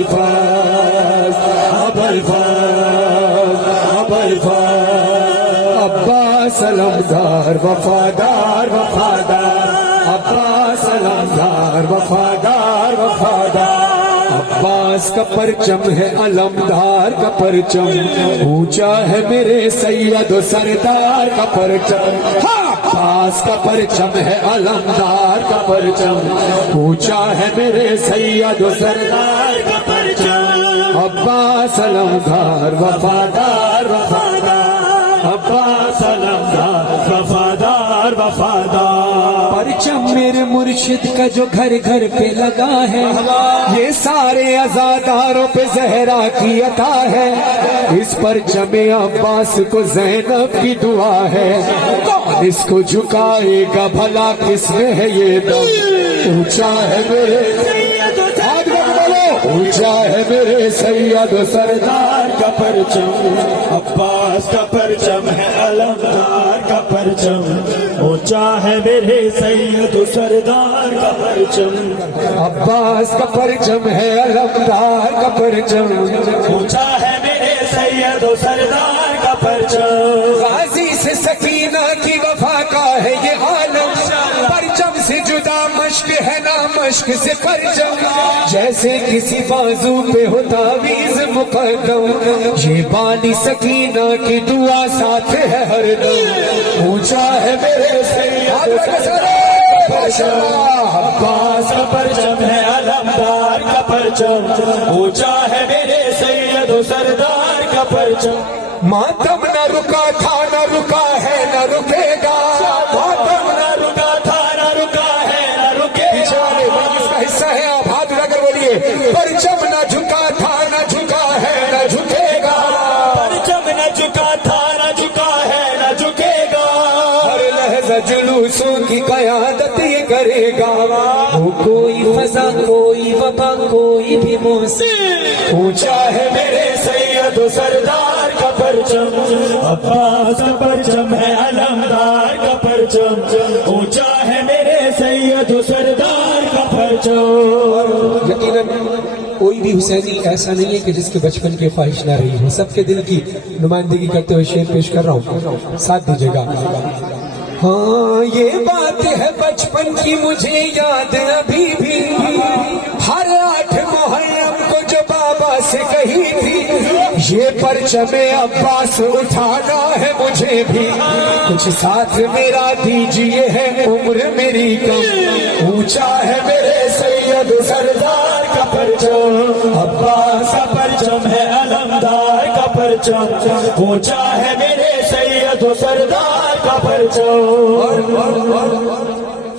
الفاز ابوالفاز ابوالفاز عباس علمدار وفادار وفادار عباس علمدار وفادار وفادار عباس کا پرچم ہے علمدار کا پرچم اونچا ہے میرے سید و سردار کا پرچم عباس کا پرچم ہے علمدار کا پرچم اونچا ہے میرے سید و سردار کا پرچم عباس علمدار وفادار وفادار عباس علمدار وفادار وفادار پرچم میرے مرشد کا جو گھر گھر پہ لگا ہے یہ سارے عزاداروں پہ زہرا کی عطا ہے اس پرچم عباس کو زینب کی دعا ہے کون اس کو جھکائے گا بھلا کس میں ہے یہ دم اونچا ہے میرے اونچا ہے میرے سید و سردار کا پرچم عباس کا پرچم ہے علمدار کا پرچم اونچا ہے میرے سید و سردار کا پرچم عباس کا پرچم ہے علمدار کا پرچم اونچا ہے میرے سید و سردار کا پرچم غازی سے سکینہ کی وفا کا ہے یہ عالم پرچم سے جدا مشق ہے نا مشق سے پرچم جیسے کسی بازو پہ ہو تعویذ مقدم یہ بانی سکینہ کی دعا ساتھ ہے ہر دم اونچا ہے میرے سید عباس کا پرچم ہے علمدار کا پرچم اونچا ہے میرے سید و سردار کا پرچم ماتم نہ رکا تھا نہ رکا ہے نہ رکے گا ماتم نہ رکا تھا نہ رکا ہے نہ رکے گا اس کا حصہ ہے آپ ہاتھ اٹھا کر بولیے پرچم نہ جھکا تھا نہ جھکا ہے نہ جھکے گا پرچم نہ جھکا تھا نہ جھکا ہے نہ جھکے گا ہر لحظہ جلوسوں کی قیادت یہ کرے گا وہ کوئی فضا کوئی وبا کوئی بھی موسم اونچا ہے میرے سید و سردار کا پرچم عباس کا پرچم ہے علمدار کا پرچم اونچا ہے میرے سید و سردار کا پرچم یقیناً کوئی بھی حسینی ایسا نہیں ہے کہ جس کے بچپن کی خواہش نہ رہی ہو سب کے دل کی نمائندگی کرتے ہوئے شعر پیش کر رہا ہوں ساتھ دیجیے گا ہاں یہ بات ہے بچپن کی مجھے یاد ابھی بھی ہر 8 محرم کو جو بابا سے کہی تھی یہ پرچم عباس اٹھانا ہے مجھے بھی کچھ ساتھ میرا دیجیے ہے عمر میری کم اونچا ہے میرے سید سردار کا پرچم عباس کا پرچم ہے علمدار کا پرچم اونچا ہے میرے سید سردار کا پرچم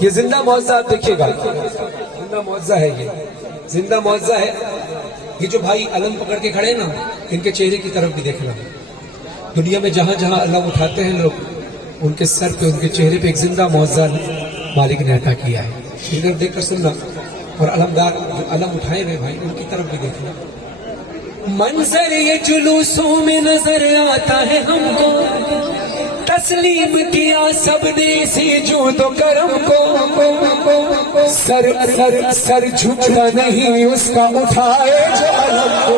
یہ زندہ معجزہ آپ دیکھیے گا زندہ معجزہ ہے یہ زندہ معجزہ ہے یہ جو بھائی علم پکڑ کے کھڑے نا ان کے چہرے کی طرف بھی دیکھنا دنیا میں جہاں جہاں علم اٹھاتے ہیں لوگ ان کے سر پہ ان کے چہرے پہ ایک زندہ معجزہ مالک نے عطا کیا ہے ادھر دیکھ کر سننا اور علمدار جو علم اٹھائے ہوئے بھائی ان کی طرف بھی دیکھنا منظر یہ جلوسوں میں نظر آتا ہے ہم کو تسلیم کیا سب نے اسی جود و کرم کو سر سر سر جھکتا نہیں اس کا اٹھائے جو علم کو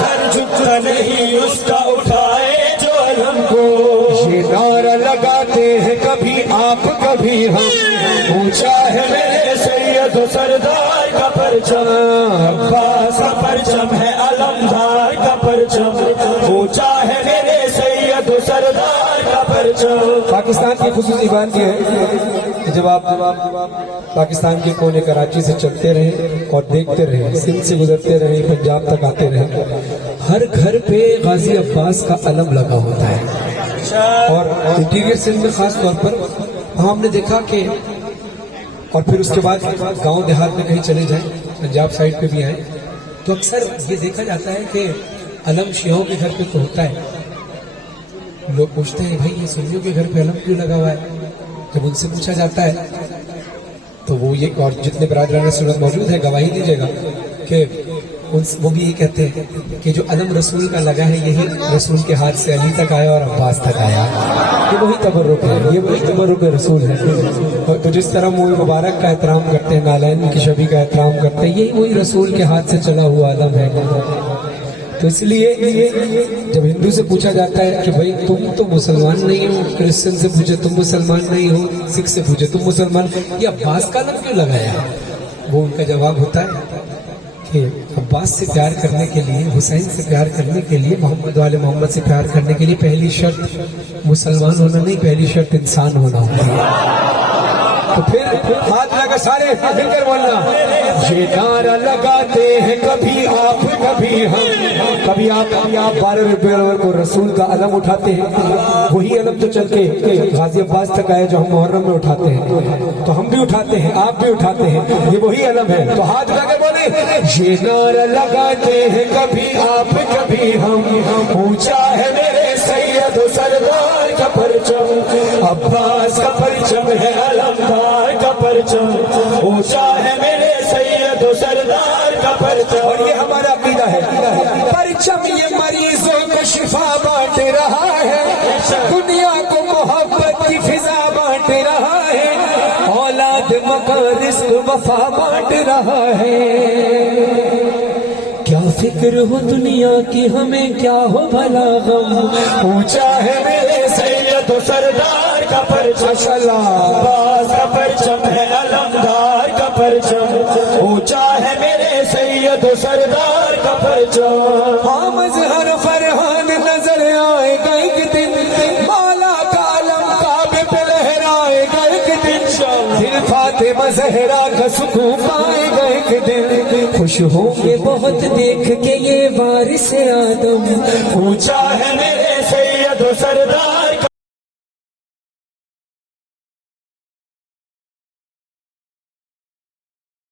سر جھکتا نہیں اس کا اٹھائے جو علم کو یہ نعرہ لگاتے ہیں کبھی آپ کبھی ہم اونچا ہے میرے سید و سردار کا پرچم عباس کا پرچم ہے علمدار کا پرچم اونچا ہے میرے سید و سردار کا پرچم پاکستان کی خصوصی بات یہ ہے جب آپ پاکستان کے کونے کراچی سے چلتے رہے اور دیکھتے رہے سندھ سے گزرتے رہے پنجاب تک آتے رہے ہر گھر پہ غازی عباس کا علم لگا ہوتا ہے اور انٹیریئر سندھ میں خاص طور پر ہم نے دیکھا کہ اور پھر اس کے بعد گاؤں دیہات میں کہیں چلے جائیں پنجاب سائڈ پہ بھی آئیں تو اکثر یہ دیکھا جاتا ہے کہ علم شیعوں کے گھر پہ تو ہوتا ہے لوگ پوچھتے ہیں بھائی یہ سنیوں کے گھر پہ علم کیوں لگا ہوا ہے جب ان سے پوچھا جاتا ہے تو وہ یہ اور جتنے برادران سنت موجود ہیں گواہی دیجیے گا کہ وہ بھی یہ کہتے ہیں کہ جو علم رسول کا لگا ہے یہی رسول کے ہاتھ سے علی تک آیا اور عباس تک آیا. یہ وہی تبرک ہے, یہ وہی تبرک رسول ہے. تو جس طرح موئے مبارک کا احترام کرتے ہیں, نالین کی شبی کا احترام کرتے ہیں, یہی وہی رسول کے ہاتھ سے چلا ہوا علم ہے. تو اس لیے جب ہندو سے پوچھا جاتا ہے کہ بھائی تم تو مسلمان نہیں ہو, کرسچن سے پوچھے تم مسلمان نہیں ہو, سکھ سے پوچھے تم مسلمان, یہ عباس کا علم کیوں لگایا؟ وہ ان کا جواب ہوتا ہے کہ عباس سے پیار کرنے کے لیے, حسین سے پیار کرنے کے لیے, محمد والے محمد سے پیار کرنے کے لیے پہلی شرط مسلمان ہونا نہیں, پہلی شرط انسان ہونا ہوتی ہے. تو پھر ہاتھ لگا سارے مل کر بولنا, یہ نعرہ لگاتے ہیں کبھی آپ کبھی ہم, کبھی آپ 12 روپے کو رسول کا علم اٹھاتے ہیں, وہی علم تو چل کے غازی عباس تک آئے جو ہم محرم میں اٹھاتے ہیں, تو ہم بھی اٹھاتے ہیں, آپ بھی اٹھاتے ہیں, یہ وہی علم ہے. تو ہاتھ لگا بولے, یہ نعرہ لگاتے ہیں کبھی آپ کبھی ہم, اونچا ہے میرے سید و سردار کا پرچم, عباس کا پرچم ہے علمدار کا پرچم, اونچا ہے میرے سید و سردار کا پرچم. اور یہ ہمارا عقیدہ ہے, پرچم یہ مریضوں کو شفا بانٹ رہا ہے, دنیا کو محبت کی فضا بانٹ رہا ہے, اولاد مکان رزق وفا بانٹ رہا ہے. کیا فکر ہو دنیا کی ہمیں, کیا ہو بھلا غم, اونچا ہے میرے سید و سردار کا پرچم, عباس کا پرچم ہے علمدار کا پرچم, اونچا ہے میرے سید و سردار کا پرچم. ہاں مظہر فرحان نظر آئے گا ایک دن, مولا کا علم کعبے پہ لہرائے گا ایک دن, دل فاطمہ زہرا کا سکون پائے گا ایک دن, خوش ہوں گے بہت دیکھ کے یہ وارث آدم, اونچا ہے میرے سید و سردار